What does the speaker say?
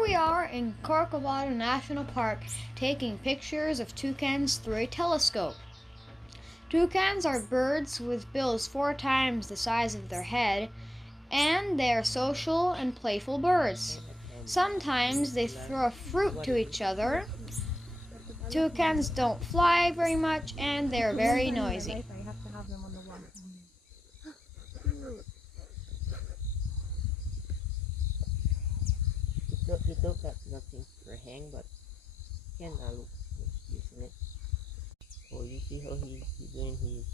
Here we are in Corcovado National Park taking pictures of toucans through a telescope. Toucans are birds with bills 4 times the size of their head, and they are social and playful birds. Sometimes they throw fruit to each other. Toucans don't fly very much and they're very noisy. I have to have them on the wall. He don't got nothing for hang, but can look using it. Oh, you see how he doing his